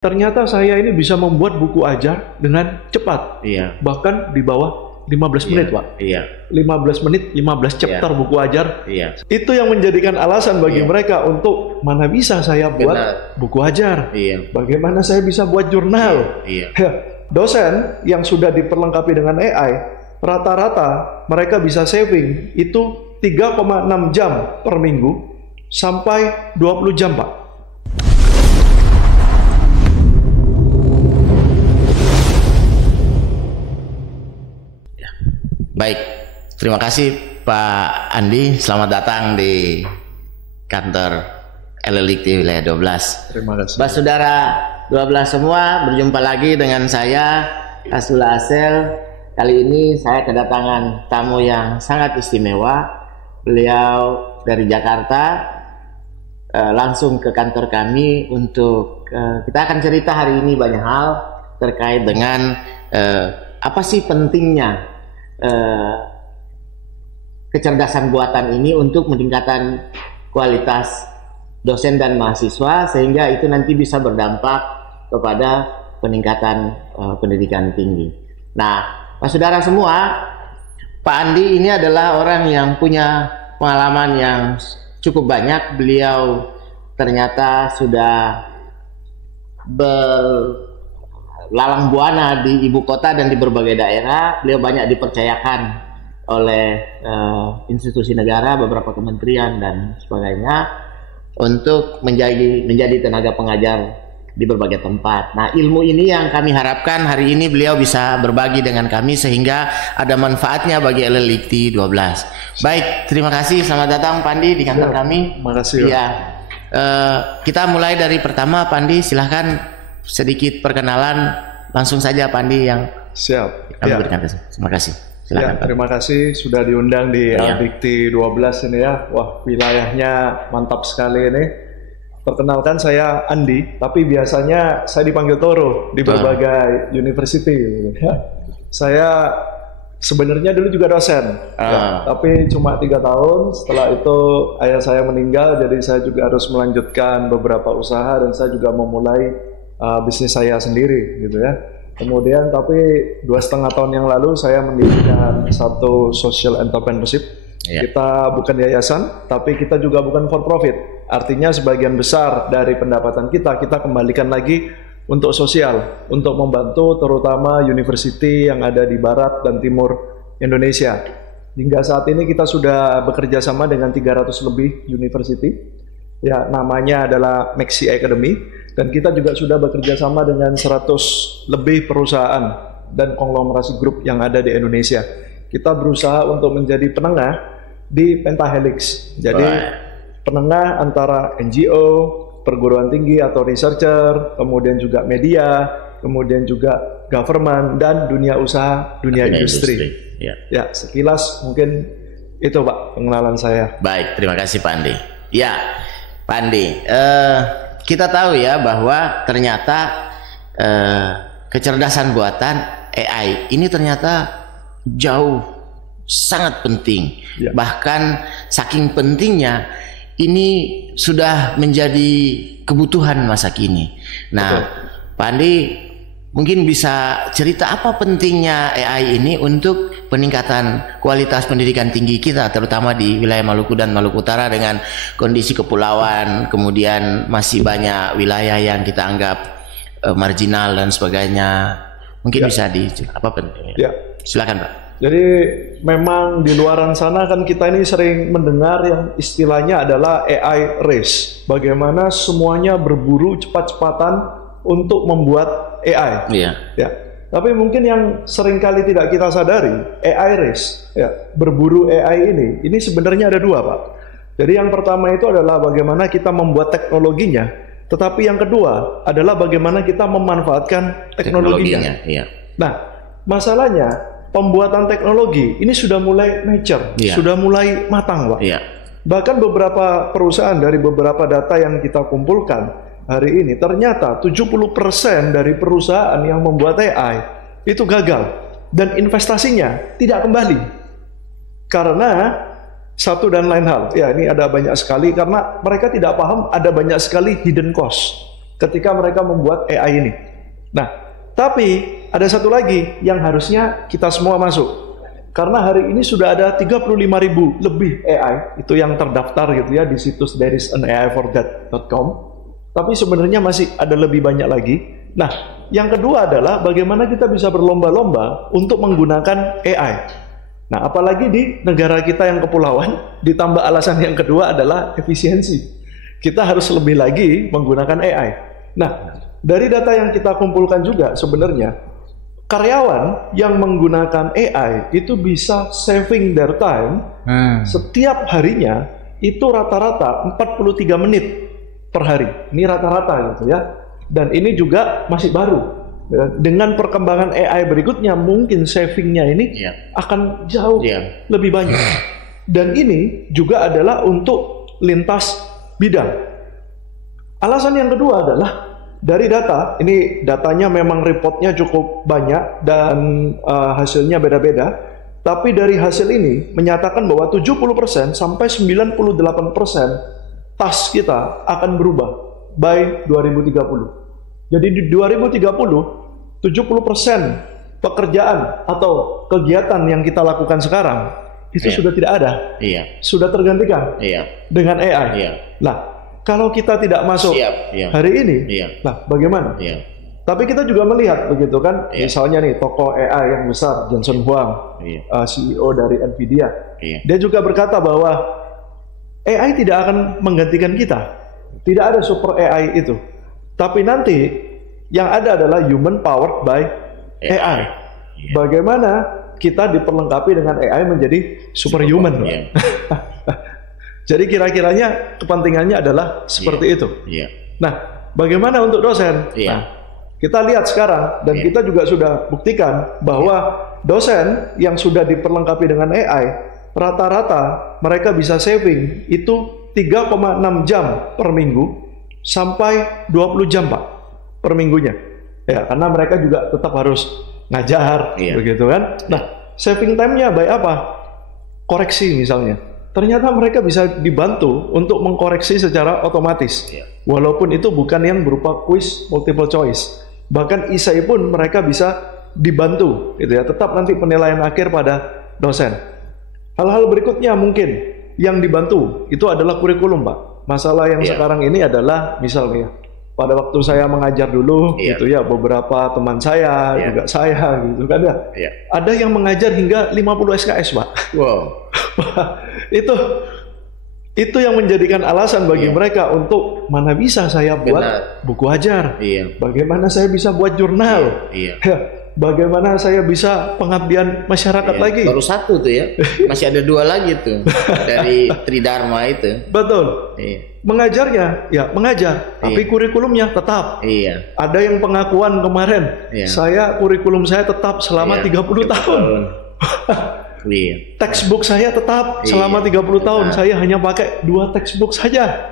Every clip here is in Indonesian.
Ternyata saya ini bisa membuat buku ajar dengan cepat. Iya. Bahkan di bawah 15 menit, Pak. Iya. 15 menit, 15 chapter buku ajar. Iya. Itu yang menjadikan alasan bagi mereka untuk mana bisa saya buat buku ajar. Iya. Bagaimana saya bisa buat jurnal. Iya. Dosen yang sudah diperlengkapi dengan AI, rata-rata mereka bisa saving itu 3,6 jam per minggu sampai 20 jam, Pak. Baik, terima kasih Pak Andi. Selamat datang di kantor LLIKT Wilayah 12. Terima kasih. Bapak Saudara 12 semua, berjumpa lagi dengan saya Hasbullah Asel. Kali ini saya kedatangan tamu yang sangat istimewa. Beliau dari Jakarta, langsung ke kantor kami untuk kita akan cerita hari ini banyak hal terkait dengan apa sih pentingnya kecerdasan buatan ini untuk meningkatkan kualitas dosen dan mahasiswa, sehingga itu nanti bisa berdampak kepada peningkatan pendidikan tinggi. Nah, Pak Saudara semua, Pak Andi ini adalah orang yang punya pengalaman yang cukup banyak. Beliau ternyata sudah lalang buana di ibu kota dan di berbagai daerah. Beliau banyak dipercayakan oleh institusi negara, beberapa kementerian dan sebagainya untuk menjadi tenaga pengajar di berbagai tempat. Nah, ilmu ini yang kami harapkan hari ini beliau bisa berbagi dengan kami sehingga ada manfaatnya bagi LLIKT 12. Baik, terima kasih. Selamat datang Pak Andi di kantor kami. Terima kasih. Ya, kita mulai dari pertama, Pak Andi. Silahkan sedikit perkenalan, langsung saja Pak Andi yang siap. Kami berikan. Terima kasih. Silakan, Ya, terima kasih sudah diundang di LLIKT 12 ini ya. Wah, wilayahnya mantap sekali ini. Perkenalkan, saya Andi, tapi biasanya saya dipanggil Toro di berbagai university. Saya sebenarnya dulu juga dosen, ya, tapi cuma 3 tahun. Setelah itu ayah saya meninggal, jadi saya juga harus melanjutkan beberapa usaha dan saya juga memulai bisnis saya sendiri, gitu ya. Kemudian tapi 2,5 tahun yang lalu saya mendirikan satu social entrepreneurship. Kita bukan yayasan, tapi kita juga bukan for profit. Artinya sebagian besar dari pendapatan kita kembalikan lagi untuk sosial, untuk membantu terutama university yang ada di barat dan timur Indonesia. Hingga saat ini kita sudah bekerja sama dengan 300 lebih university. Ya, namanya adalah Maxi Academy, dan kita juga sudah bekerja sama dengan 100 lebih perusahaan dan konglomerasi grup yang ada di Indonesia. Kita berusaha untuk menjadi penengah di pentahelix. Jadi penengah antara NGO, perguruan tinggi atau researcher, kemudian juga media, kemudian juga government dan dunia usaha, dunia industri. Ya, sekilas mungkin itu Pak pengenalan saya. Baik, terima kasih Pak Andi. Ya, Pak Andi, kita tahu ya bahwa ternyata kecerdasan buatan AI ini ternyata jauh sangat penting. Bahkan saking pentingnya ini sudah menjadi kebutuhan masa kini. Nah, Pak Andi mungkin bisa cerita apa pentingnya AI ini untuk peningkatan kualitas pendidikan tinggi kita, terutama di wilayah Maluku dan Maluku Utara dengan kondisi kepulauan, kemudian masih banyak wilayah yang kita anggap marginal dan sebagainya. Mungkin bisa apa pentingnya? Silakan Pak. Jadi memang di luaran sana kan kita ini sering mendengar yang istilahnya adalah AI race. Bagaimana semuanya berburu cepat-cepatan untuk membuat AI. Ya. Tapi mungkin yang seringkali tidak kita sadari, AI race, ya, berburu AI ini sebenarnya ada 2 Pak. Jadi yang pertama itu adalah bagaimana kita membuat teknologinya, tetapi yang kedua adalah bagaimana kita memanfaatkan teknologinya. Nah, masalahnya pembuatan teknologi ini sudah mulai mature, sudah mulai matang, Pak. Bahkan beberapa perusahaan dari beberapa data yang kita kumpulkan hari ini, ternyata 70% dari perusahaan yang membuat AI itu gagal dan investasinya tidak kembali. Karena satu dan lain hal, ya ini ada banyak sekali, karena mereka tidak paham ada banyak sekali hidden cost. ketika mereka membuat AI ini. Nah, tapi ada satu lagi yang harusnya kita semua masuk. Karena hari ini sudah ada 35.000 lebih AI itu yang terdaftar gitu ya di situs thereisanaIforthat.com. Tapi sebenarnya masih ada lebih banyak lagi. Nah, yang kedua adalah bagaimana kita bisa berlomba-lomba untuk menggunakan AI. Nah, apalagi di negara kita yang kepulauan, ditambah alasan yang kedua adalah efisiensi. Kita harus lebih lagi menggunakan AI. Nah, dari data yang kita kumpulkan juga sebenarnya, karyawan yang menggunakan AI itu bisa saving their time setiap harinya itu rata-rata 43 menit per hari. Ini rata-rata gitu ya. Dan ini juga masih baru. Dengan perkembangan AI berikutnya mungkin savingnya ini akan jauh lebih banyak. Dan ini juga adalah untuk lintas bidang. Alasan yang kedua adalah dari data, ini datanya memang reportnya cukup banyak dan hasilnya beda-beda. Tapi dari hasil ini menyatakan bahwa 70% sampai 98% task kita akan berubah by 2030. Jadi di 2030 70% pekerjaan atau kegiatan yang kita lakukan sekarang itu sudah tidak ada, sudah tergantikan dengan AI. Nah, kalau kita tidak masuk hari ini, nah bagaimana? Tapi kita juga melihat begitu kan, misalnya nih tokoh AI yang besar Jensen Huang, CEO dari Nvidia, dia juga berkata bahwa AI tidak akan menggantikan kita, tidak ada super AI itu, tapi nanti yang ada adalah human powered by AI. Bagaimana kita diperlengkapi dengan AI menjadi superhuman. Jadi kira-kiranya kepentingannya adalah seperti itu. Nah, bagaimana untuk dosen? Nah, kita lihat sekarang dan kita juga sudah buktikan bahwa dosen yang sudah diperlengkapi dengan AI, rata-rata mereka bisa saving itu 3,6 jam per minggu sampai 20 jam, Pak. Per minggunya, ya karena mereka juga tetap harus ngajar, begitu kan. Nah, saving time-nya by apa? Koreksi misalnya. Ternyata mereka bisa dibantu untuk mengkoreksi secara otomatis, walaupun itu bukan yang berupa quiz multiple choice. Bahkan isai pun mereka bisa dibantu, gitu ya. Tetap nanti penilaian akhir pada dosen. Hal-hal berikutnya mungkin yang dibantu itu adalah kurikulum, Pak. Masalah yang sekarang ini adalah misalnya pada waktu saya mengajar dulu, gitu ya, beberapa teman saya, juga saya, gitu kan ya. Ada yang mengajar hingga 50 SKS, Pak. Wow. itu yang menjadikan alasan bagi mereka untuk mana bisa saya buat buku ajar, bagaimana saya bisa buat jurnal, bagaimana saya bisa pengabdian masyarakat lagi. Baru satu tuh ya, masih ada 2 lagi tuh dari Tridharma itu. Betul. Mengajarnya, ya mengajar, tapi kurikulumnya tetap. Ada yang pengakuan kemarin, saya kurikulum saya tetap selama 30 tahun. Textbook saya tetap selama 30 tahun. Saya hanya pakai 2 textbook saja,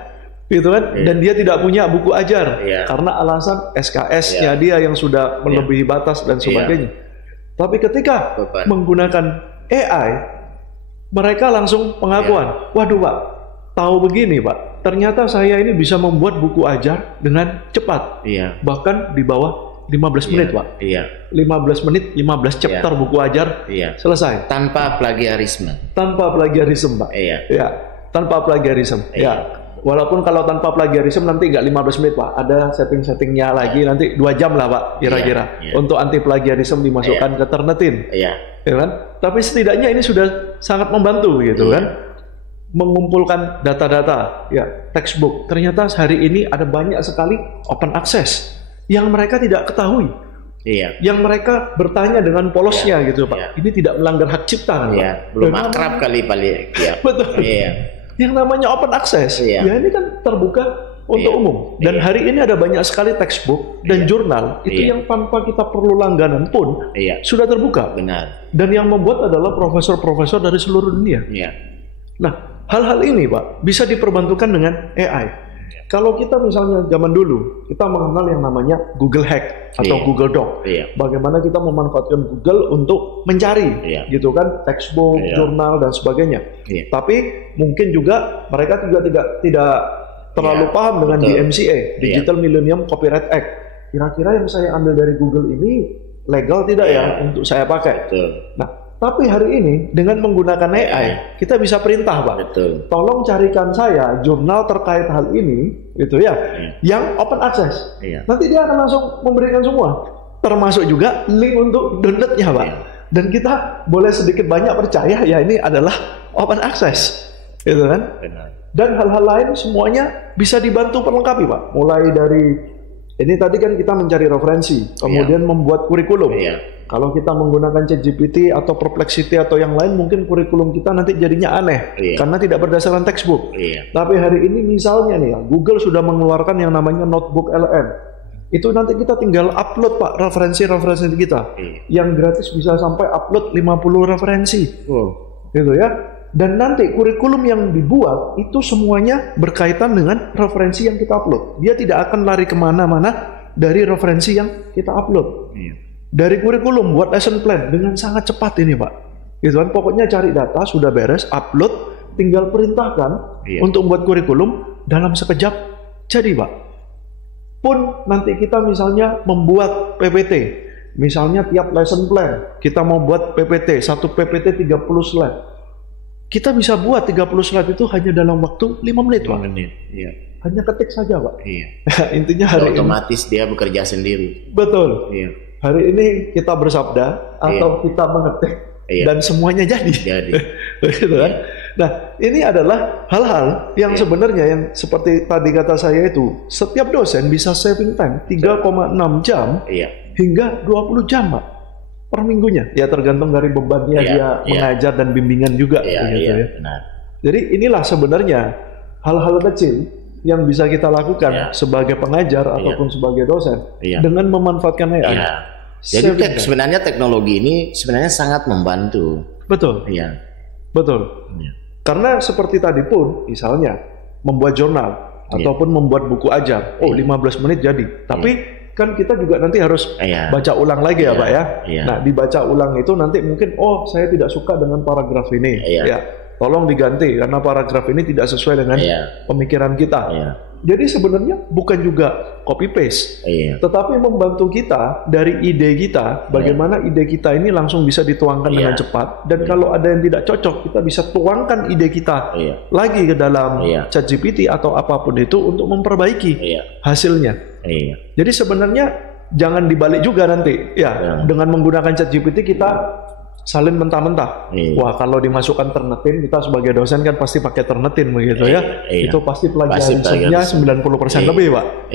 gitu kan? Dan dia tidak punya buku ajar karena alasan SKS-nya dia yang sudah melebihi batas dan sebagainya. Tapi ketika menggunakan AI, mereka langsung pengakuan. Waduh, Pak, tahu begini, Pak. Ternyata saya ini bisa membuat buku ajar dengan cepat. Bahkan di bawah 15 menit, Pak. 15 menit, 15 chapter buku ajar selesai. Tanpa plagiarisme. Tanpa plagiarisme, Pak. Tanpa plagiarisme. Walaupun kalau tanpa plagiarisme nanti nggak 15 menit, Pak. Ada setting-settingnya lagi, nanti 2 jam lah, Pak, kira-kira. Untuk anti plagiarisme dimasukkan ke Turnitin. Ya kan? Tapi setidaknya ini sudah sangat membantu, gitu kan? Mengumpulkan data-data, textbook. Ternyata hari ini ada banyak sekali open access yang mereka tidak ketahui. Yang mereka bertanya dengan polosnya, gitu, Pak. Ini tidak melanggar hak cipta, Pak. Belum akrab kali paling. Betul. Yang namanya open access, ya ini kan terbuka untuk umum. Dan hari ini ada banyak sekali textbook dan jurnal itu yang tanpa kita perlu langganan pun sudah terbuka. Benar. Dan yang membuat adalah profesor-profesor dari seluruh dunia. Nah, hal-hal ini, Pak, bisa diperbantukan dengan AI. Kalau kita misalnya zaman dulu, kita mengenal yang namanya Google Hack atau Google Doc. Bagaimana kita memanfaatkan Google untuk mencari, gitu kan, textbook, jurnal dan sebagainya. Tapi mungkin juga mereka juga tidak terlalu paham dengan betul. DMCA, Digital Millennium Copyright Act. Kira-kira yang saya ambil dari Google ini legal tidak ya untuk saya pakai? Betul. Nah, tapi hari ini dengan menggunakan AI, kita bisa perintah, Pak. Betul. Tolong carikan saya jurnal terkait hal ini, gitu ya, yang open access. Nanti dia akan langsung memberikan semua, termasuk juga link untuk downloadnya, Pak. Dan kita boleh sedikit banyak percaya ya ini adalah open access, gitu kan? Benar. Dan hal-hal lain semuanya bisa dibantu perlengkapi, Pak. Mulai dari ini tadi kan kita mencari referensi, kemudian membuat kurikulum. Kalau kita menggunakan ChatGPT atau Perplexity atau yang lain, mungkin kurikulum kita nanti jadinya aneh karena tidak berdasarkan textbook. Tapi hari ini misalnya nih ya, Google sudah mengeluarkan yang namanya Notebook LM. Itu nanti kita tinggal upload, Pak, referensi-referensi kita. Yang gratis bisa sampai upload 50 referensi. Gitu ya. Dan nanti kurikulum yang dibuat itu semuanya berkaitan dengan referensi yang kita upload. Dia tidak akan lari kemana-mana dari referensi yang kita upload. Dari kurikulum buat lesson plan dengan sangat cepat ini, Pak. Gitu kan? Pokoknya cari data sudah beres, upload, tinggal perintahkan untuk membuat kurikulum dalam sekejap jadi, Pak. Pun nanti kita misalnya membuat PPT. Misalnya tiap lesson plan kita mau buat PPT, satu PPT 30 slide. Kita bisa buat 30 slide itu hanya dalam waktu 5 menit, Pak. Hanya ketik saja, Pak. Intinya hari otomatis dia bekerja sendiri. Betul. Hari ini kita bersabda atau kita mengetik dan semuanya jadi. Gitu kan? Nah, ini adalah hal-hal yang sebenarnya yang seperti tadi kata saya itu, setiap dosen bisa saving time 3,6 jam hingga 20 jam, Pak, per minggunya. Ya tergantung dari bebannya dia mengajar dan bimbingan juga. Benar. Jadi inilah sebenarnya hal-hal kecil yang bisa kita lakukan sebagai pengajar ataupun sebagai dosen dengan memanfaatkan AI. Jadi sebenarnya teknologi ini sebenarnya sangat membantu. Betul. Betul. Karena seperti tadi pun, misalnya membuat jurnal ataupun membuat buku ajar, 15 menit jadi. Tapi kan kita juga nanti harus baca ulang lagi ya, Pak ya. Nah, dibaca ulang itu nanti mungkin, saya tidak suka dengan paragraf ini. Tolong diganti karena paragraf ini tidak sesuai dengan pemikiran kita. Jadi sebenarnya bukan juga copy paste, tetapi membantu kita dari ide kita, bagaimana ide kita ini langsung bisa dituangkan dengan cepat. Dan kalau ada yang tidak cocok, kita bisa tuangkan ide kita lagi ke dalam ChatGPT atau apapun itu untuk memperbaiki hasilnya. Jadi sebenarnya jangan dibalik juga nanti, dengan menggunakan ChatGPT kita salin mentah-mentah. Wah, kalau dimasukkan Turnitin, kita sebagai dosen kan pasti pakai Turnitin begitu ya. Itu pasti plagiarismenya 90% lebih, Pak.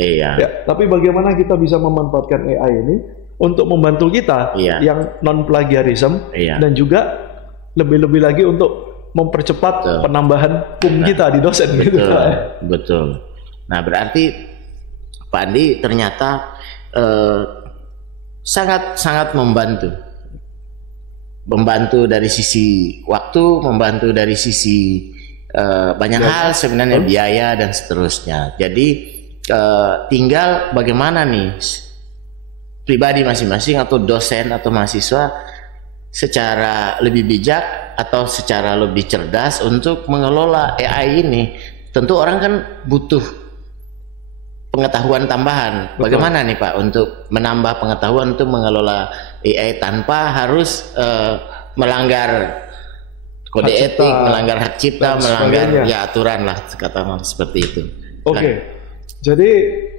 Tapi bagaimana kita bisa memanfaatkan AI ini untuk membantu kita yang non plagiarism dan juga lebih-lebih lagi untuk mempercepat penambahan kita di dosen gitu. Betul. Nah, berarti Pak Andi ternyata sangat membantu dari sisi waktu, membantu dari sisi banyak hal sebenarnya, biaya dan seterusnya. Jadi tinggal bagaimana nih pribadi masing-masing atau dosen atau mahasiswa secara lebih bijak atau secara lebih cerdas untuk mengelola AI ini. Tentu orang kan butuh pengetahuan tambahan. Bagaimana nih Pak untuk menambah pengetahuan untuk mengelola AI tanpa harus melanggar kode etik, melanggar hak cipta, melanggar aturan lah, katakan seperti itu. Jadi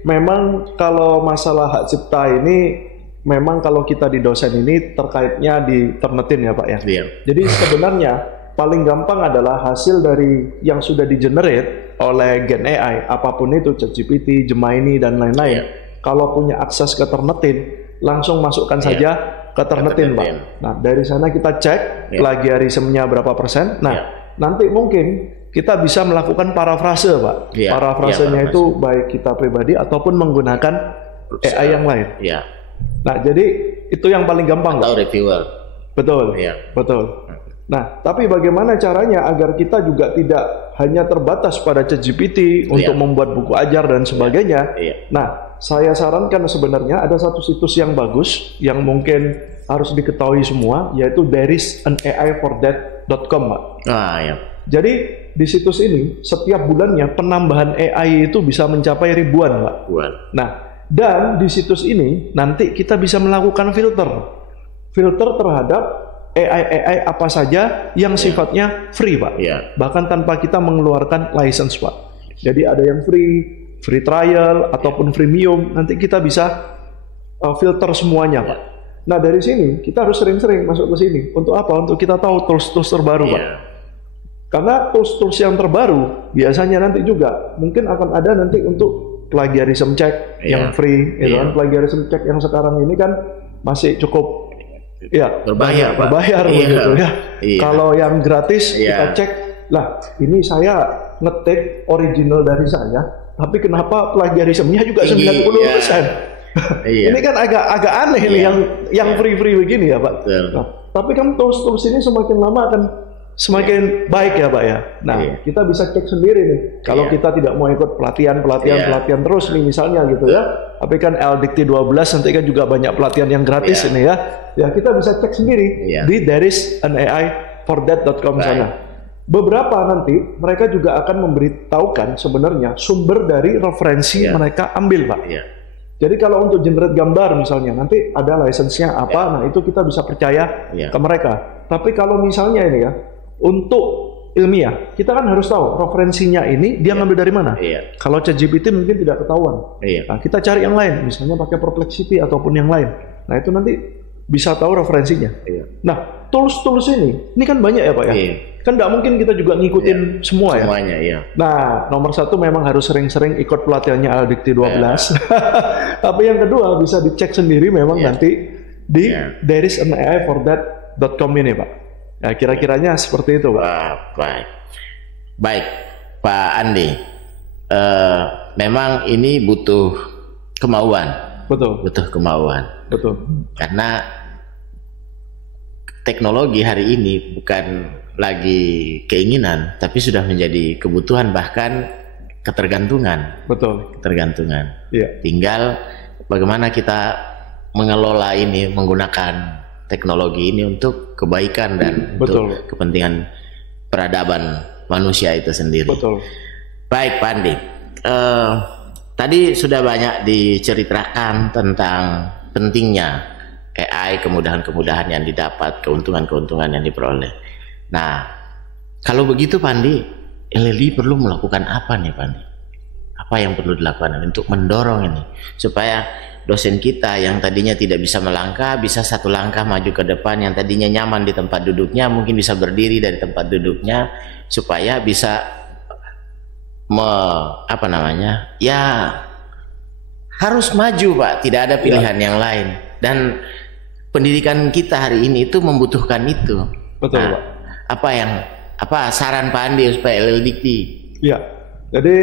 memang kalau masalah hak cipta ini memang kalau kita di dosen ini terkaitnya di Turnitin ya, Pak ya. Jadi sebenarnya paling gampang adalah hasil dari yang sudah di-generate oleh Gen AI, apapun itu, ChatGPT, Gemini, dan lain-lain. Kalau punya akses ke Turnitin, langsung masukkan saja ke Turnitin, Pak. Nah, dari sana kita cek plagiarismenya berapa persen. Nah, nanti mungkin kita bisa melakukan parafrase, Pak. Parafrasenya itu baik kita pribadi ataupun menggunakan AI yang lain. Nah, jadi itu yang paling gampang, atau reviewer. Betul. Nah, tapi bagaimana caranya agar kita juga tidak hanya terbatas pada ChatGPT untuk membuat buku ajar dan sebagainya. Nah, saya sarankan sebenarnya ada satu situs yang bagus yang mungkin harus diketahui semua, yaitu thereisanaIforthat.com, Pak. Jadi di situs ini setiap bulannya penambahan AI itu bisa mencapai ribuan, Pak. Nah, dan di situs ini nanti kita bisa melakukan filter terhadap AI apa saja yang sifatnya free, Pak. Bahkan tanpa kita mengeluarkan license, Pak. Jadi ada yang free trial ataupun freemium, nanti kita bisa filter semuanya, Pak. Nah, dari sini kita harus sering-sering masuk ke sini. Untuk apa? Untuk kita tahu tools-tools terbaru, Pak. Karena tools-tools yang terbaru biasanya nanti juga mungkin akan ada nanti untuk plagiarism check yang free, plagiarism check yang sekarang ini kan masih cukup berbayar begitu ya. Kalau yang gratis kita cek, lah ini saya ngetik original dari saya, tapi kenapa plagiarismnya juga 90%? Ini kan agak aneh nih yang free begini ya, Pak. Nah, tapi kan tools ini semakin lama akan semakin baik ya, Pak ya. Nah, kita bisa cek sendiri nih. Kalau kita tidak mau ikut pelatihan terus nih misalnya gitu ya. Tapi kan LDikti 12 nanti kan juga banyak pelatihan yang gratis ini ya. Ya, kita bisa cek sendiri di thereisanaIforthat.com sana. Beberapa nanti mereka juga akan memberitahukan sebenarnya sumber dari referensi mereka ambil, Pak. Jadi kalau untuk generate gambar misalnya nanti ada license-nya apa, nah itu kita bisa percaya ke mereka. Tapi kalau misalnya ini ya, untuk ilmiah, kita kan harus tahu referensinya ini dia ngambil dari mana. Kalau ChatGPT mungkin tidak ketahuan. Nah, kita cari yang lain, misalnya pakai Perplexity ataupun yang lain. Nah, itu nanti bisa tahu referensinya. Nah, tools ini kan banyak ya, Pak ya. Kan nggak mungkin kita juga ngikutin semuanya ya. Nah, nomor satu memang harus sering-sering ikut pelatihannya LDikti 12. Tapi yang kedua bisa dicek sendiri memang nanti di thereisanaIforthat.com ini, Pak. Nah, kira-kiranya seperti itu, Pak. Baik, Pak Andi. Memang ini butuh kemauan. Butuh kemauan. Karena teknologi hari ini bukan lagi keinginan, tapi sudah menjadi kebutuhan, bahkan ketergantungan. Ketergantungan. Tinggal bagaimana kita mengelola ini, menggunakan teknologi ini untuk kebaikan dan untuk kepentingan peradaban manusia itu sendiri. Baik, Pak Andi. Tadi sudah banyak diceritakan tentang pentingnya AI, kemudahan-kemudahan yang didapat, keuntungan-keuntungan yang diperoleh. Nah, kalau begitu Pak Andi, LLI perlu melakukan apa nih, Pak Andi? Apa yang perlu dilakukan untuk mendorong ini supaya dosen kita yang tadinya tidak bisa melangkah bisa satu langkah maju ke depan, yang tadinya nyaman di tempat duduknya mungkin bisa berdiri dari tempat duduknya supaya bisa harus maju, Pak. Tidak ada pilihan yang lain, dan pendidikan kita hari ini itu membutuhkan itu. Pak. Apa saran Pak Andi supaya LLDikti? Jadi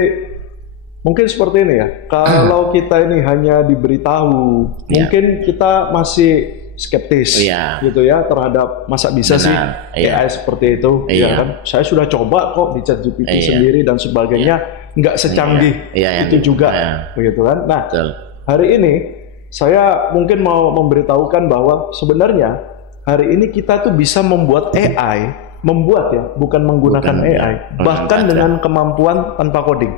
mungkin seperti ini ya. Kalau kita ini hanya diberitahu, mungkin kita masih skeptis gitu ya terhadap masa bisa sih AI seperti itu. Kan saya sudah coba kok di ChatGPT sendiri dan sebagainya, nggak secanggih itu juga begitu kan. Nah, hari ini saya mungkin mau memberitahukan bahwa sebenarnya hari ini kita tuh bisa membuat AI, bukan menggunakan AI, bahkan dengan kemampuan tanpa coding.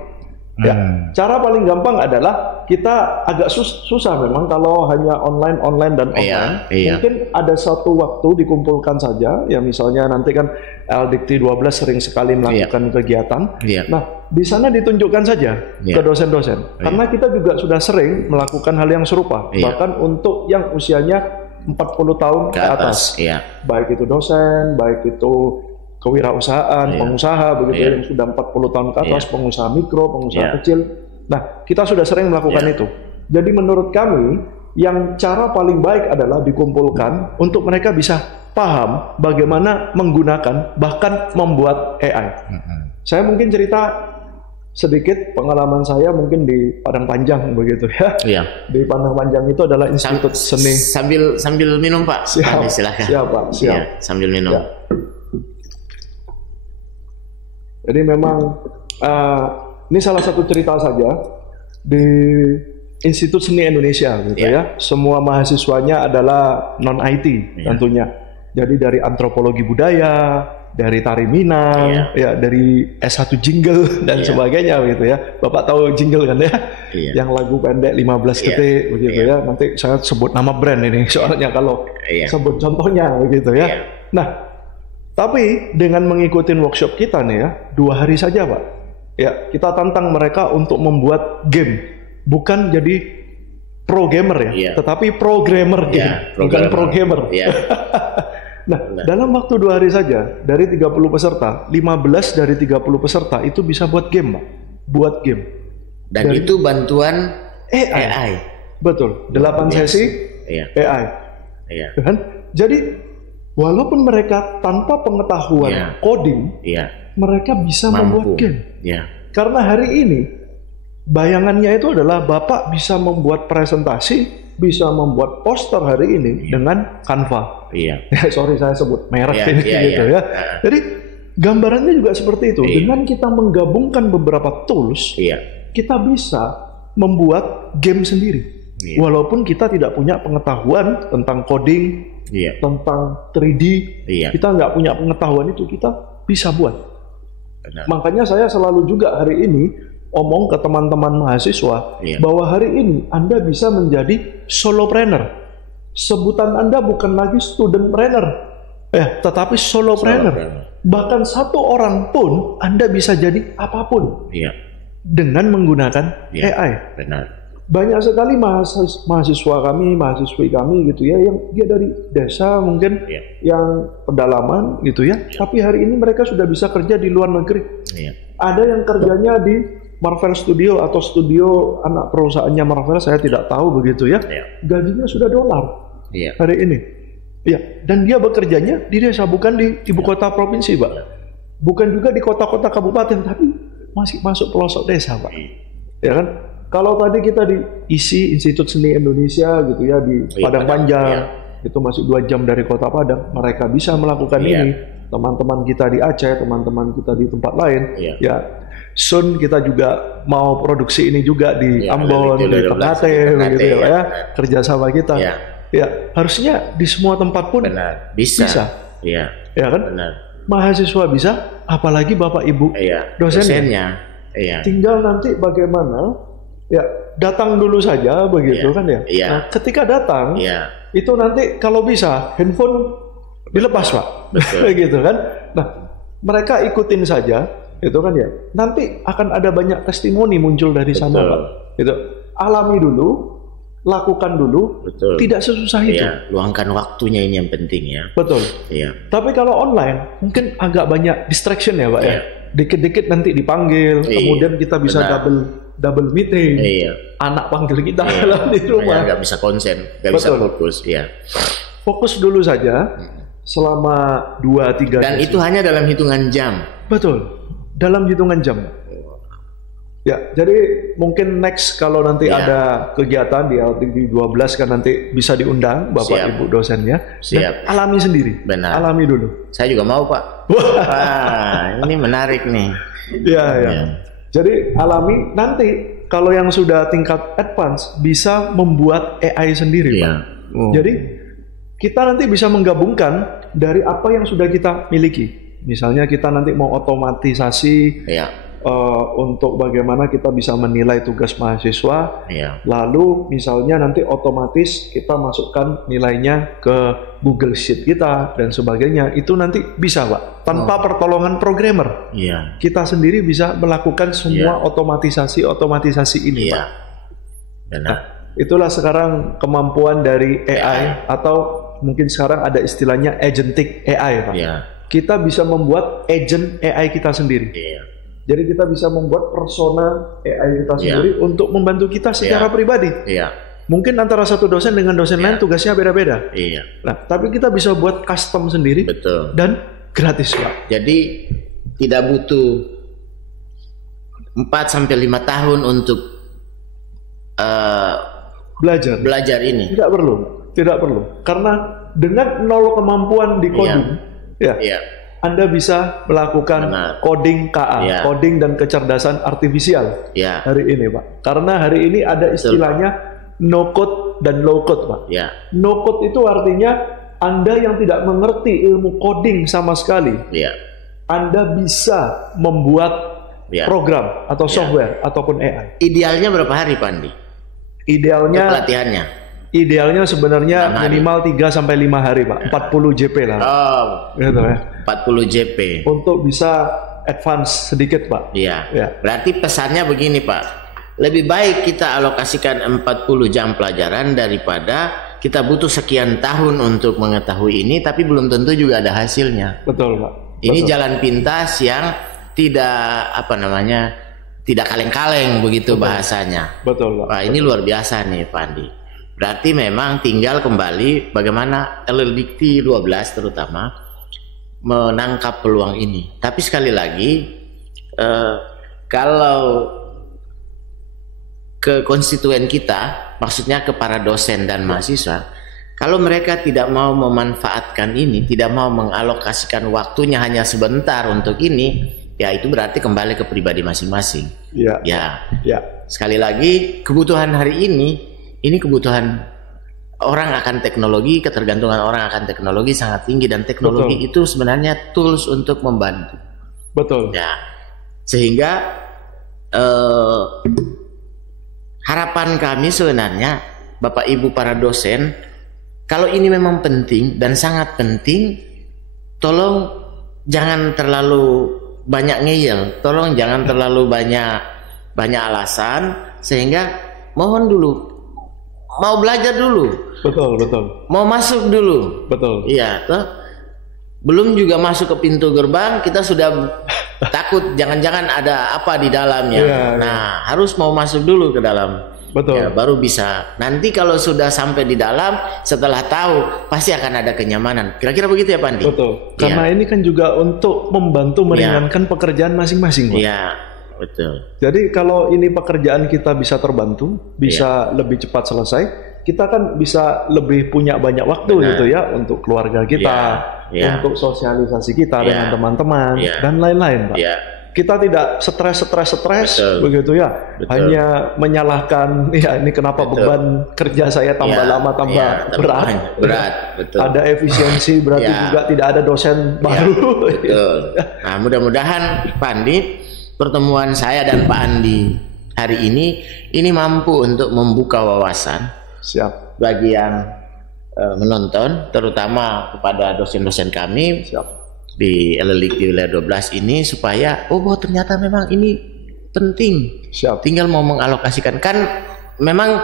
Cara paling gampang adalah kita agak susah memang kalau hanya online dan offline. Mungkin ada satu waktu dikumpulkan saja, ya misalnya nanti kan LDikti 12 sering sekali melakukan kegiatan. Nah, di sana ditunjukkan saja ke dosen-dosen. Karena kita juga sudah sering melakukan hal yang serupa, bahkan untuk yang usianya 40 tahun ke atas. Baik itu dosen, baik itu kewirausahaan, pengusaha begitu yang sudah 40 tahun ke atas, pengusaha mikro, pengusaha kecil. Nah, kita sudah sering melakukan itu. Jadi menurut kami yang cara paling baik adalah dikumpulkan untuk mereka bisa paham bagaimana menggunakan bahkan membuat AI. Saya mungkin cerita sedikit pengalaman saya mungkin di Padang Panjang begitu ya. Di Padang Panjang itu adalah Institut Seni. Sambil minum, Pak. Silakan. Siap, Pak. Siap. Sambil minum. Jadi memang ini salah satu cerita saja di Institut Seni Indonesia gitu ya. Semua mahasiswanya adalah non IT tentunya. Jadi dari antropologi budaya, dari Tari Minang, ya dari S1 Jingle dan sebagainya begitu ya. Bapak tahu Jingle kan ya? Yang lagu pendek 15 detik begitu ya. Nanti saya sebut nama brand ini soalnya kalau sebut contohnya begitu ya. Nah, tapi dengan mengikuti workshop kita nih ya, 2 hari saja Pak. Ya, kita tantang mereka untuk membuat game, bukan jadi pro gamer ya, tetapi programmer game, bukan pro gamer. Nah, dalam waktu 2 hari saja, dari 30 peserta, 15 dari 30 peserta itu bisa buat game, Pak. Buat game. Dan itu bantuan AI. Betul, 8 sesi AI. Kan? Jadi, walaupun mereka tanpa pengetahuan coding, mereka bisa membuat game. Karena hari ini, bayangannya itu adalah Bapak bisa membuat presentasi, bisa membuat poster hari ini dengan Canva. Sorry saya sebut merek ini gitu ya. Jadi gambarannya juga seperti itu. Dengan kita menggabungkan beberapa tools, kita bisa membuat game sendiri. Walaupun kita tidak punya pengetahuan tentang coding, tentang 3D, kita nggak punya pengetahuan itu, kita bisa buat. Makanya saya selalu juga hari ini omong ke teman-teman mahasiswa bahwa hari ini Anda bisa menjadi solopreneur. Sebutan Anda bukan lagi studentpreneur, tetapi solopreneur. Bahkan 1 orang pun Anda bisa jadi apapun dengan menggunakan AI. Banyak sekali mahasiswa kami, mahasiswi kami gitu ya, yang dia dari desa mungkin, yang pedalaman gitu ya, tapi hari ini mereka sudah bisa kerja di luar negeri. Ada yang kerjanya di Marvel Studio atau studio anak perusahaannya Marvel, saya tidak tahu begitu ya. Gajinya sudah $. Hari ini. Dan dia bekerjanya di desa, bukan di ibu kota provinsi, Pak. Bukan juga di kota-kota kabupaten, tapi masih masuk pelosok desa, Pak. Ya kan? Kalau tadi kita di ISI, Institut Seni Indonesia gitu ya, di Padang Panjang, itu masih 2 jam dari kota Padang, mereka bisa melakukan ini. Teman-teman kita di Aceh, teman-teman kita di tempat lain, soon kita juga mau produksi ini juga di Ambon, di Ternate, begitu ya, kerjasama kita. Harusnya di semua tempat pun bisa. Ya kan? Mahasiswa bisa, apalagi Bapak Ibu dosennya. Tinggal nanti bagaimana, datang dulu saja begitu kan ya. Nah, ketika datang, itu nanti kalau bisa handphone dilepas Pak, gitu kan. Nah, mereka ikutin saja. Itu kan ya. Nanti akan ada banyak testimoni muncul dari sana, Pak. Itu alami dulu, lakukan dulu. Tidak sesusah itu. Luangkan waktunya, ini yang penting ya. Betul. Tapi kalau online mungkin agak banyak distraction ya, Pak ya. Dikit-dikit nanti dipanggil, kemudian kita bisa double meeting. Anak panggil kita di rumah. Nggak bisa konsen, nggak bisa fokus. Fokus dulu saja selama 2-3 dan itu hanya dalam hitungan jam. Betul. Dalam hitungan jam. Jadi mungkin next kalau nanti ada kegiatan di LTV 12 kan nanti bisa diundang Bapak Ibu dosennya. Dan alami sendiri. Alami dulu. Saya juga mau, Pak. Wah, ini menarik nih. Jadi alami, nanti kalau yang sudah tingkat advance bisa membuat AI sendiri, Pak. Jadi kita nanti bisa menggabungkan dari apa yang sudah kita miliki. Misalnya kita nanti mau otomatisasi untuk bagaimana kita bisa menilai tugas mahasiswa. Lalu misalnya nanti otomatis kita masukkan nilainya ke Google Sheet kita dan sebagainya. Itu nanti bisa, Pak. Tanpa pertolongan programmer. Kita sendiri bisa melakukan semua otomatisasi ini, Pak. Nah, itulah sekarang kemampuan dari AI atau mungkin sekarang ada istilahnya agentic AI, Pak. Kita bisa membuat agent AI kita sendiri. Jadi kita bisa membuat persona AI kita sendiri untuk membantu kita secara pribadi. Mungkin antara satu dosen dengan dosen lain tugasnya beda-beda. Nah, tapi kita bisa buat custom sendiri. Dan gratis, Pak. Jadi tidak butuh 4-5 tahun untuk belajar ini. Tidak perlu. Karena dengan 0 kemampuan di coding, Anda bisa melakukan coding KA, coding dan kecerdasan artifisial hari ini, Pak. Karena hari ini ada istilahnya no code dan low code, Pak. No code itu artinya Anda yang tidak mengerti ilmu coding sama sekali, Iya. Anda bisa membuat Iya. program atau software ataupun AI. Idealnya berapa hari, Pak Andi? Idealnya Pelatihannya. Idealnya sebenarnya 6 hari. minimal 3 sampai 5 hari, Pak. 40 JP lah. Oh, Gitu ya. 40 JP. Untuk bisa advance sedikit, Pak. Iya. Ya. Berarti pesannya begini, Pak. Lebih baik kita alokasikan 40 jam pelajaran daripada kita butuh sekian tahun untuk mengetahui ini tapi belum tentu juga ada hasilnya. Betul, Pak. Ini Betul. jalan pintas yang tidak tidak kaleng-kaleng begitu bahasanya. Betul, Pak. Wah, ini luar biasa nih, Pak Andi. Berarti memang tinggal kembali bagaimana LLDikti 12 terutama menangkap peluang ini. Tapi sekali lagi, kalau ke konstituen kita, maksudnya ke para dosen dan mahasiswa, kalau mereka tidak mau memanfaatkan ini, tidak mau mengalokasikan waktunya hanya sebentar untuk ini, ya itu berarti kembali ke pribadi masing-masing. Ya. Ya. Sekali lagi, kebutuhan hari ini kebutuhan orang akan teknologi, ketergantungan orang akan teknologi sangat tinggi dan teknologi itu sebenarnya tools untuk membantu. Betul. Ya, sehingga harapan kami sebenarnya, Bapak Ibu para dosen, kalau ini memang penting dan sangat penting, tolong jangan terlalu banyak ngeyel, tolong jangan terlalu banyak alasan, sehingga mohon dulu, mau belajar dulu. Betul. Mau masuk dulu. Betul. Iya, toh. Belum juga masuk ke pintu gerbang, kita sudah takut jangan-jangan ada apa di dalamnya. Iya, nah, harus mau masuk dulu ke dalam. Betul. Ya, baru bisa. Nanti kalau sudah sampai di dalam, setelah tahu, pasti akan ada kenyamanan. Kira-kira begitu ya, Pak Andi? Betul. Karena ini kan juga untuk membantu meringankan pekerjaan masing-masing, Pak. Iya, betul. Jadi kalau ini pekerjaan kita bisa terbantu, bisa lebih cepat selesai, kita kan bisa lebih punya banyak waktu gitu ya untuk keluarga kita, untuk sosialisasi kita dengan teman-teman dan lain-lain, Pak. Kita tidak stres begitu ya, hanya menyalahkan ya ini kenapa beban kerja saya tambah lama tambah berat. Betul. Ada efisiensi berarti juga tidak ada dosen baru. Betul. Nah, mudah-mudahan Pak Andi, pertemuan saya dan Pak Andi hari ini mampu untuk membuka wawasan. Siap. Bagi yang menonton, terutama kepada dosen-dosen kami di LLDikti Wilayah 12 ini, supaya bahwa ternyata memang ini penting. Siap. Tinggal mau mengalokasikan, kan memang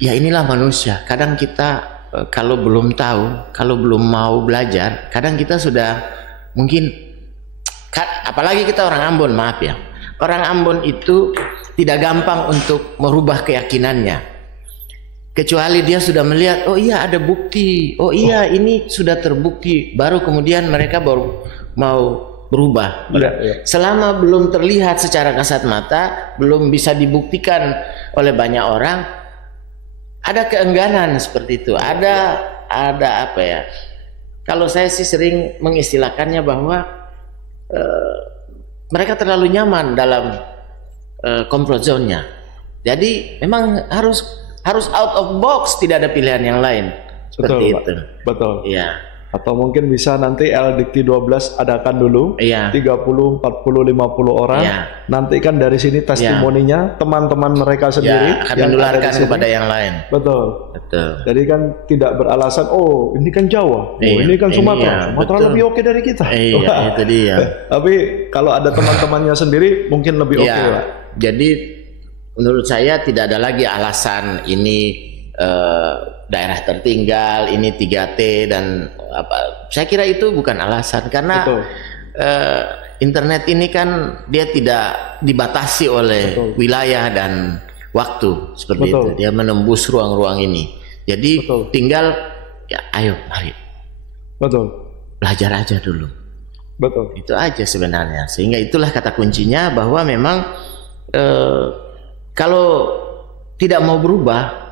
ya inilah manusia. Kadang kita kalau belum tahu, kalau belum mau belajar, kadang kita sudah mungkin, apalagi kita orang Ambon, maaf ya, orang Ambon itu tidak gampang untuk merubah keyakinannya. Kecuali dia sudah melihat, oh iya ada bukti, oh iya ini sudah terbukti, baru kemudian mereka baru mau berubah. Selama belum terlihat secara kasat mata, belum bisa dibuktikan oleh banyak orang, ada keengganan seperti itu. Ada apa ya? Kalau saya sih sering mengistilahkannya bahwa mereka terlalu nyaman dalam comfort zone-nya. Jadi memang harus out of box, tidak ada pilihan yang lain. Seperti itu. Betul. Iya. Atau mungkin bisa nanti LLDikti 12 adakan dulu 30, 40, 50 orang. Nanti kan dari sini testimoninya teman-teman mereka sendiri akan menularkan kepada yang lain. Betul. Jadi kan tidak beralasan, oh ini kan Jawa, ini kan Sumatera lebih oke dari kita. Iya, itu dia. Tapi kalau ada teman-temannya sendiri mungkin lebih oke lah. Jadi menurut saya tidak ada lagi alasan ini daerah tertinggal, ini 3T dan apa. Saya kira itu bukan alasan, karena internet ini kan dia tidak dibatasi oleh wilayah dan waktu seperti itu. Dia menembus ruang-ruang ini. Jadi tinggal ya ayo mari. Belajar aja dulu. Itu aja sebenarnya. Sehingga itulah kata kuncinya, bahwa memang kalau tidak mau berubah,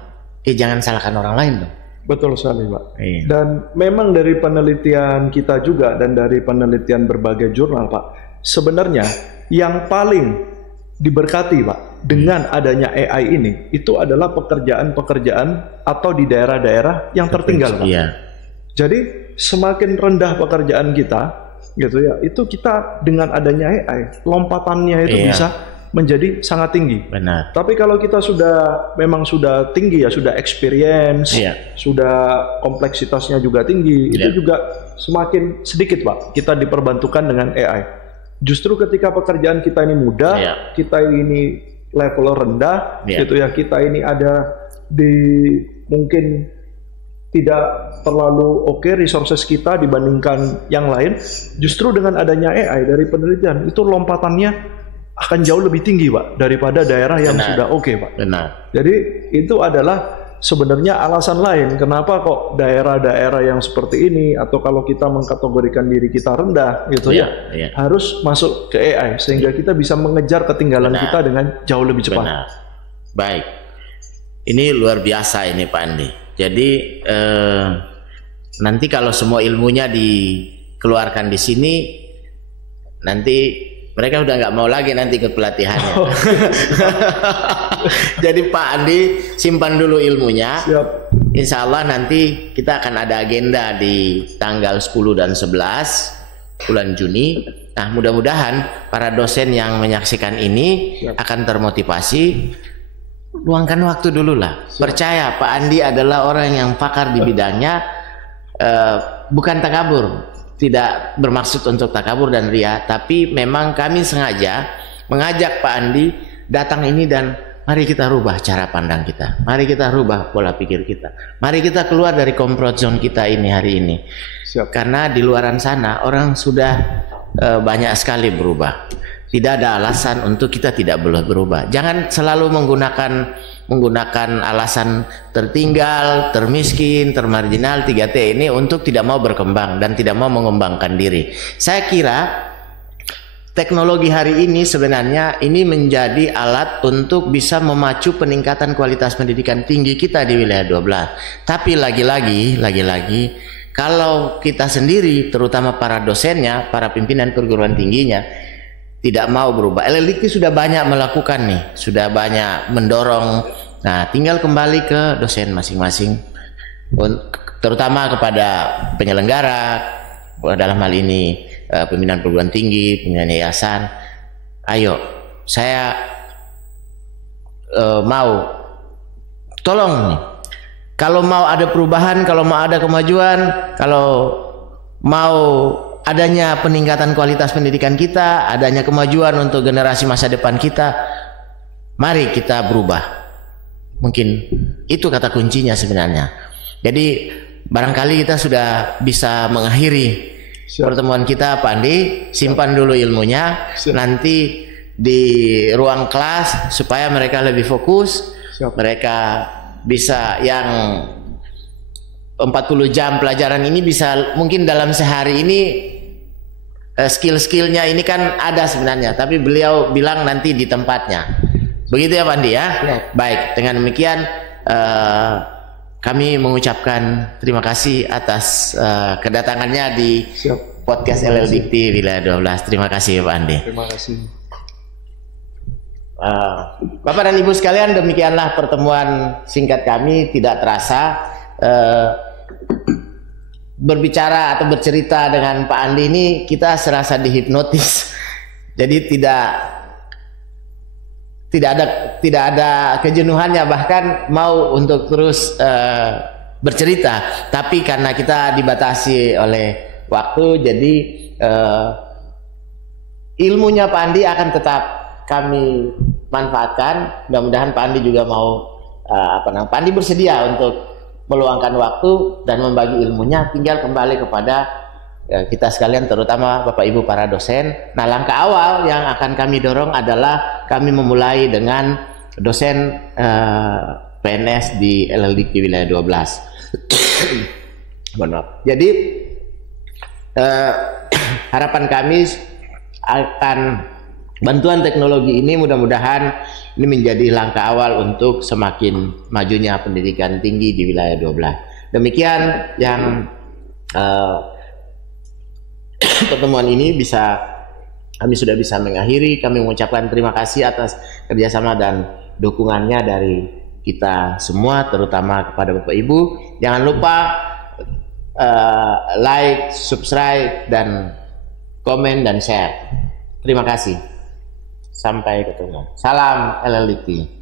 jangan salahkan orang lain dong. Betul sekali, Pak. Dan memang dari penelitian kita juga dan dari penelitian berbagai jurnal, Pak, sebenarnya yang paling diberkati, Pak, dengan adanya AI ini, itu adalah pekerjaan-pekerjaan atau di daerah-daerah yang tertinggal, Pak. Jadi semakin rendah pekerjaan kita, gitu ya, itu kita dengan adanya AI, lompatannya itu bisa menjadi sangat tinggi. Benar. Tapi kalau kita memang sudah tinggi ya, sudah experience, sudah kompleksitasnya juga tinggi, itu juga semakin sedikit Pak, kita diperbantukan dengan AI. Justru ketika pekerjaan kita ini mudah, kita ini level rendah, gitu ya, kita ini ada di mungkin tidak terlalu oke resources kita dibandingkan yang lain, justru dengan adanya AI dari penelitian itu lompatannya akan jauh lebih tinggi Pak daripada daerah yang sudah oke Pak. Benar. Jadi itu adalah sebenarnya alasan lain kenapa kok daerah-daerah yang seperti ini, atau kalau kita mengkategorikan diri kita rendah gitu harus masuk ke AI sehingga kita bisa mengejar ketinggalan kita dengan jauh lebih cepat. Benar. Baik. Ini luar biasa ini Pak Andi. Jadi nanti kalau semua ilmunya dikeluarkan di sini, nanti mereka udah nggak mau lagi nanti ikut pelatihannya. Jadi Pak Andi simpan dulu ilmunya. Siap. Insya Allah nanti kita akan ada agenda di tanggal 10 dan 11 bulan Juni. Nah mudah-mudahan para dosen yang menyaksikan ini akan termotivasi. Luangkan waktu dulu lah. Percaya Pak Andi adalah orang yang pakar di bidangnya, bukan takabur. Tidak bermaksud untuk takabur dan ria, tapi memang kami sengaja mengajak Pak Andi datang ini dan mari kita rubah cara pandang kita, mari kita rubah pola pikir kita, mari kita keluar dari comfort zone kita ini hari ini. Karena di luaran sana orang sudah banyak sekali berubah. Tidak ada alasan untuk kita tidak boleh berubah. Jangan selalu menggunakan alasan tertinggal, termiskin, termarginal 3T ini untuk tidak mau berkembang dan tidak mau mengembangkan diri. Saya kira teknologi hari ini sebenarnya ini menjadi alat untuk bisa memacu peningkatan kualitas pendidikan tinggi kita di wilayah 12. Tapi lagi-lagi kalau kita sendiri, terutama para dosennya, para pimpinan perguruan tingginya tidak mau berubah. LLDIKTI sudah banyak melakukan nih, sudah banyak mendorong. Nah, tinggal kembali ke dosen masing-masing, terutama kepada penyelenggara dalam hal ini pimpinan perguruan tinggi, pimpinan yayasan. Ayo, saya mau tolong nih. Kalau mau ada perubahan, kalau mau ada kemajuan, kalau mau adanya peningkatan kualitas pendidikan kita, adanya kemajuan untuk generasi masa depan kita, mari kita berubah. Mungkin itu kata kuncinya sebenarnya. Jadi barangkali kita sudah bisa mengakhiri pertemuan kita Pak Andi. Simpan dulu ilmunya, nanti di ruang kelas supaya mereka lebih fokus. Mereka bisa yang 40 jam pelajaran ini bisa mungkin dalam sehari ini skill-skillnya ini kan ada sebenarnya, tapi beliau bilang nanti di tempatnya. Begitu ya Pak Andi ya? Baik, dengan demikian kami mengucapkan terima kasih atas kedatangannya di podcast LLDIKTI Wilayah 12. Terima kasih Pak Andi. Terima kasih. Bapak dan Ibu sekalian, demikianlah pertemuan singkat kami. Tidak terasa berbicara atau bercerita dengan Pak Andi ini kita serasa dihipnotis. Jadi tidak ada kejenuhannya, bahkan mau untuk terus bercerita. Tapi karena kita dibatasi oleh waktu, jadi ilmunya Pak Andi akan tetap kami manfaatkan. Mudah-mudahan Pak Andi juga mau Pak Andi bersedia untuk meluangkan waktu dan membagi ilmunya. Tinggal kembali kepada kita sekalian, terutama Bapak Ibu para dosen. Nah, langkah awal yang akan kami dorong adalah kami memulai dengan dosen PNS di LLDIKTI Wilayah 12. Benar. Jadi harapan kami akan bantuan teknologi ini mudah-mudahan ini menjadi langkah awal untuk semakin majunya pendidikan tinggi di wilayah 12. Demikian yang pertemuan ini kami sudah bisa mengakhiri. Kami mengucapkan terima kasih atas kerjasama dan dukungannya dari kita semua, terutama kepada Bapak Ibu. Jangan lupa like, subscribe, dan komen dan share. Terima kasih. Sampai ketemu. Salam LLDT.